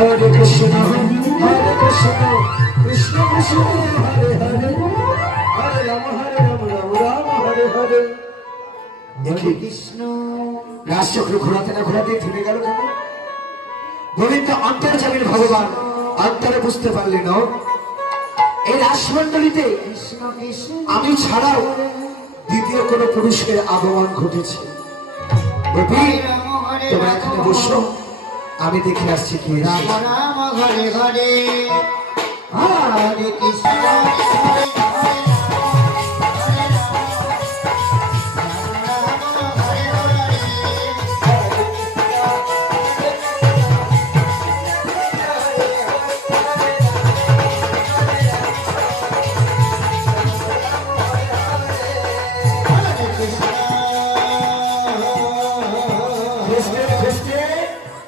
হরে কৃষ্ণ কৃষ্ণ কৃষ্ণ হরে হরে হরে রাম রাম রাম হরে হরে। দেখি কৃষ্ণ রাজচক্র ঘোরাতে না ঘোরাতে থেমে গেল কেন? গোবিন্দ অন্তর্যামীর ভগবান অন্তরে বুঝতে পারলেন এই রাসমণ্ডলীতে আমি ছাড়াও দ্বিতীয় কোন পুরুষের আগমন ঘটেছে। তোমরা এখানে বসো, আমি দেখে আসছি কি। রাম রাম হরে হরে হরে কৃষ্ণ হরে হরে